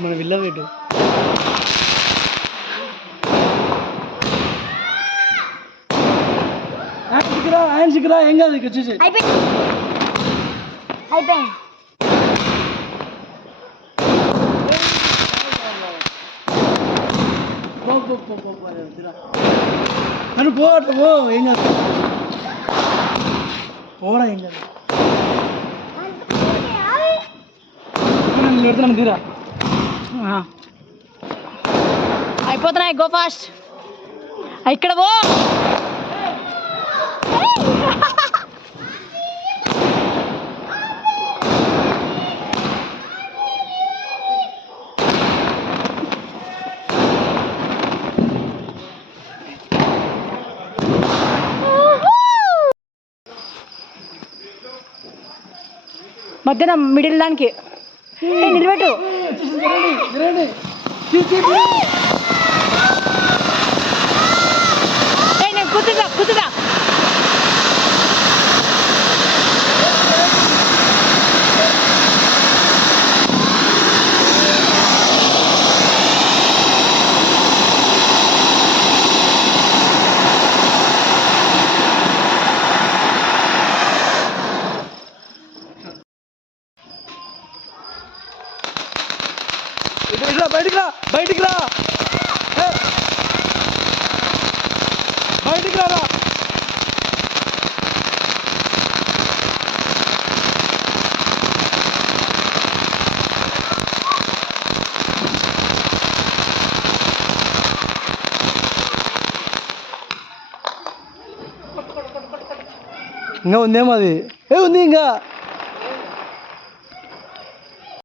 మన విల్ల పెట్టు ఆయన సిగ్గురా ఏం కాదు ఇక్కడ చూసి అయిపోయింది. అని పో అట్లా పో ఏం కాదు పోరా ఏం కాదు పెడుతున్నాను తీరా అయిపోతున్నాయి. Go fast. ఇక్కడ పో. మధ్యన మిడిల్ దానికి నిలబెట్టు. నేను కూతుగా కూతుగా బయటికి రా బయటికి రా బయటికి రారా ఇంకా ఉందేమో అది ఉంది ఇంకా